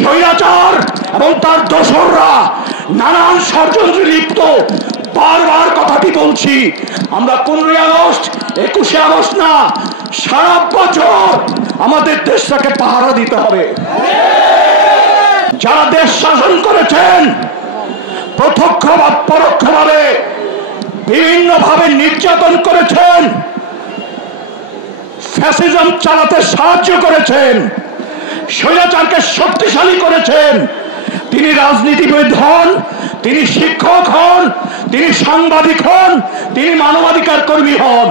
স্বৈরাচার এবং তার দোসররা নানান ষড়যন্ত্রে লিপ্ত। বারবার কথাটি বলছি, আমরা 15ই আগস্ট 21শে আগস্ট না, সারা বছর আমাদের দেশটাকে পাহারা দিতে হবে। যারা দেশ শাসন করেছেন প্রত্যক্ষ বা পরোক্ষভাবে বিভিন্নভাবে নির্যাতন করেছেন, ফ্যাসিজম চালাতে সাহায্য করেছেন, স্বৈরাচারকে শক্তিশালী করেছেন, তিনি রাজনীতিবিদ হন, তিনি শিক্ষক হন, তিনি সাংবাদিক হন, তিনি মানবাধিকার কর্মী হন,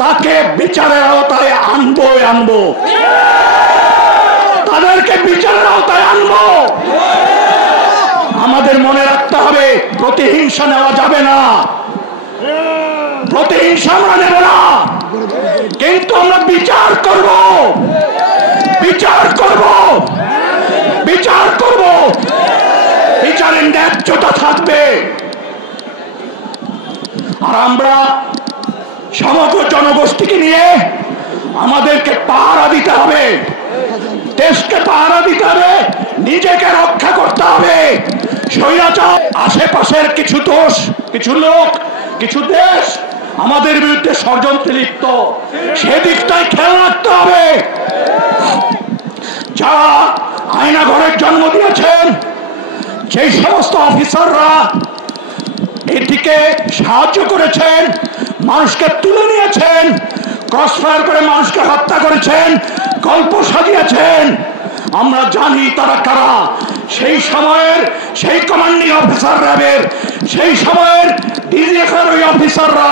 তাকে বিচারের আওতায় আনবো। তাদেরকে বিচারের আওতায় আনবো। আমাদের মনে রাখতে হবে, প্রতিহিংসা নেওয়া যাবে না, প্রতিহিংসা আমরা নেব না, কিন্তু আমরা বিচার করব, বিচারের ন্যায্যতা থাকবে। আর আমরা সমগ্র জনগোষ্ঠীকে নিয়ে আমাদেরকে পাহারা দিতে হবে, দেশকে পাহারা দিতে হবে, নিজেকে রক্ষা করতে হবে। স্বৈরাচার আশেপাশের কিছু দোষ, কিছু লোক, কিছু দেশ আমাদের বিরুদ্ধে ষড়যন্ত্রে লিপ্ত, সেদিকটাই খেয়াল রাখতে হবে। যারা আয়নাঘরের জন্ম দিয়েছেন, সেই সমস্ত অফিসাররা এটিকে সাহায্য করেছেন, মানুষকে তুলে নিয়েছেন, ক্রসফায়ার করে মানুষকে হত্যা করেছেন, গল্প সাজিয়েছেন, আমরা জানি তারা কারা। সেই সময়ের সেই কমান্ডিং অফিসার র্যাবের, সেই সময়ের ডিজিএফ এর ওই অফিসাররা,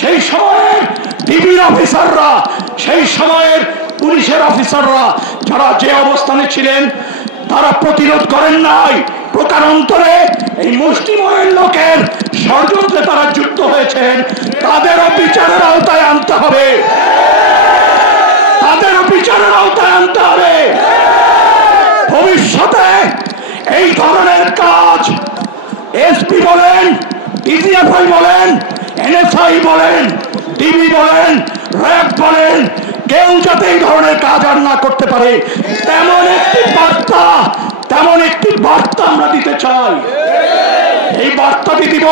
সেই সময়ের ডিবির অফিসাররা, সেই সময়ের পুলিশের অফিসাররা, যারা যে অবস্থানে ছিলেন তারা প্রতিরোধ করেন নাই। প্রকারান্তরে এই মুষ্টিমেয় লোকের ষড়যন্ত্রে তারা যুক্ত হয়েছেন, তাদেরও বিচারের আওতায় আনতে হবে, তাদেরও বিচারের আওতায় আনতে হবে। ভবিষ্যতে এই ধরনের কাজ এসপি বলেন, ডিজিএফআই বলেন, এনএসআই বলেন, ডিবি বলেন, র্যাব বলেন, কেউ যাতে এই ধরনের কাজ আর না করতে পারে, তেমন একটি বার্তা আমরা দিতে চাই। এই বার্তাটি দিব,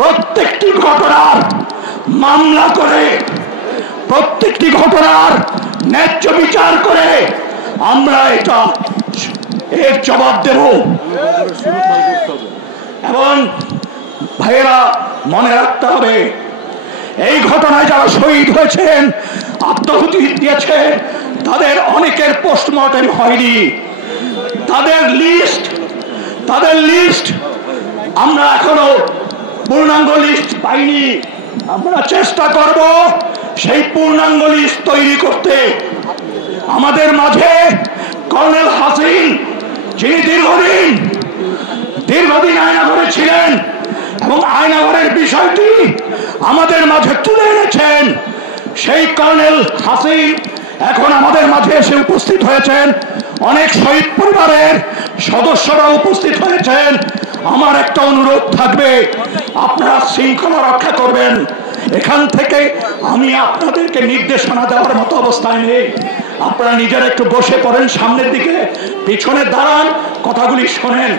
প্রত্যেকটি ঘটনার মামলা করে, প্রত্যেকটি ঘটনার ন্যায্য বিচার করে আমরা এর জবাব দেব। এবং ভাইয়েরা মনে রাখতে হবে, এই ঘটনায় যারা শহীদ হয়েছেন, আত্মাহুতি দিয়েছেন, তাদের অনেকের পোস্টমর্টেম হয়নি। তাদের লিস্ট আমরা এখনো পূর্ণাঙ্গ লিস্ট পাইনি। আমরা চেষ্টা করব সেই পূর্ণাঙ্গ লিস্ট তৈরি করতে। আমাদের মাঝে কর্নেল হাসিন, যিনি দীর্ঘদিন আয়নাঘরে ছিলেন এবং আয়নাঘরের বিষয়টি আমাদের মাঝে তুলে এনেছেন, সেই কর্নেল হাসিন এখন আমাদের মাঝে এসে উপস্থিত হয়েছেন। অনেক শহীদ পরিবারের সদস্যরা উপস্থিত হয়েছেন। আমার একটা অনুরোধ থাকবে, আপনারা শৃঙ্খলা রক্ষা করবেন। এখান থেকে আমি আপনাদেরকে নির্দেশনা দেওয়ার মতো অবস্থায় নেই। আপনারা নিজেরা একটু বসে পড়েন, সামনের দিকে, পিছনে দাঁড়ান, কথাগুলি শোনেন।